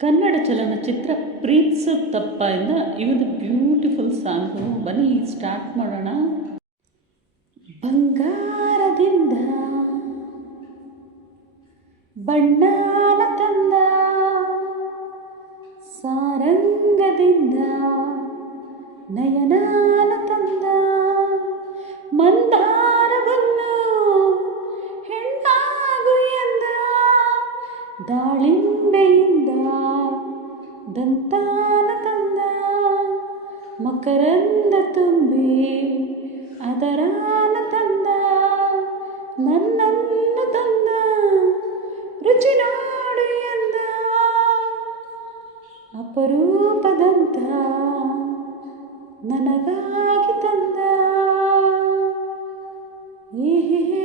ಕನ್ನಡ ಚಲನಚಿತ್ರ ಪ್ರೀತ್ಸು ತಪ್ಪ ಇಂದ ಬ್ಯೂಟಿಫುಲ್ ಸಾಂಗು ಬನ್ನಿ ಸ್ಟಾರ್ಟ್ ಮಾಡೋಣ. ಬಂಗಾರದಿಂದ ಬಣ್ಣಾನ ತಂದ ಸಾರಂಗದಿಂದ ನಯನಾನ ತಂದ ಮಂದಾರವನ್ನು ಹೆಣ್ಣಾಗು ಎಂದ ದಾಳಿಂಬೆಯಿಂದ ದಂತಾನ ತಂದ, ಮಕರಂದ ತುಂಬಿ ಅದರಾನ ತಂದ, ನನ್ನನ್ನು ತಂದ, ರುಚಿ ನೋಡು ಎಂದ ಅಪರೂಪದಂತ ನನಗಾಗಿ ತಂದ. ಹೇ ಹೇ.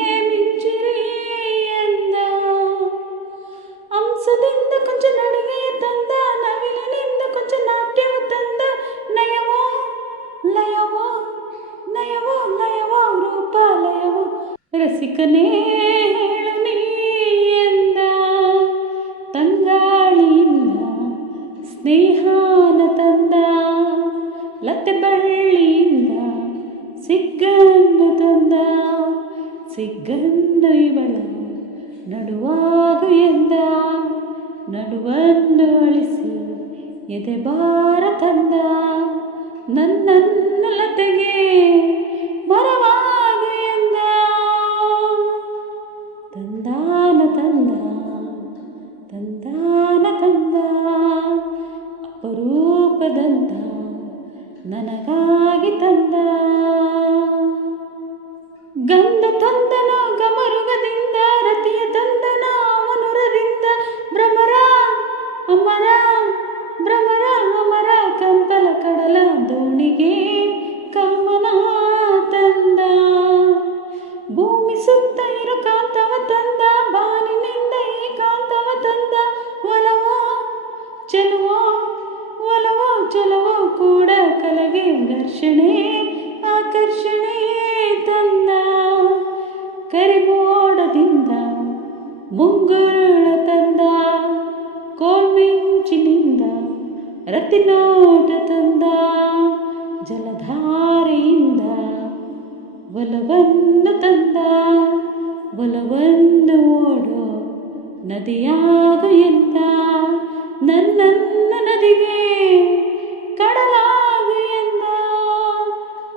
ರಸಿಕನೇ ಎಂದ. ತಂಗಾಳಿಯಿಂದ ಸ್ನೇಹಾನ ತಂದ. ಲತೆ ಬಳ್ಳಿಯಿಂದ ಸಿಗ್ಗನ್ನು ತಂದ. ಸಿಗ್ಗನ್ನು ಇವಳ ನಡುವಾಗು ಎಂದ. ನಡುವನ್ನು ಅಳಿಸಿ ಎದೆ ಬಾರ ತಂದ. ನನ್ನನ್ನು ಲತೆಗೆ ಮರವಾಗು ಅಪರೂಪದಂತ ನನಗಾಗಿ ತಂದ. ಗಂಧ ತಂದನ ಚೆಲುವೋ ಕೂಡ ಕಲಗೆ ಘರ್ಷಣೆ, ಆಕರ್ಷಣೆ ತಂದ ಕರಿಮೋಡದಿಂದ ಮುಂಗುರುಳ ತಂದ, ಕೋಲ್ಮಿಂಚಿನಿಂದ ರತಿನೋಟ ತಂದ, ಜಲಧಾರೆಯಿಂದ ಒಲವನ್ನು ತಂದ, ಒಲವನ್ನು ಓಡೋ ನದಿಯಾಗು ಎಂದ, ನನ್ನನ್ನು ನದಿಗೆ ಕಡಲಾಗು ಎಂದ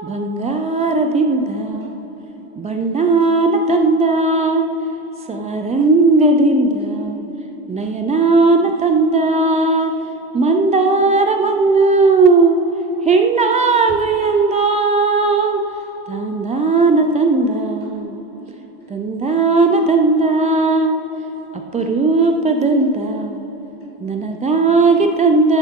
ಬಂಗಾರದಿಂದ ಬಣ್ಣಾನ ತಂದ ಸಾರಂಗದಿಂದ ನಯನಾನ ತಂದ ಮಂದಾರವನ್ನು ಹೆಣ್ಣಾಗಿ ಎಂದ ತಂದಾನ ತಂದ ತಂದಾನ ತಂದ ಅಪರೂಪದಂತ ನನಗಾಗಿ ತಂದ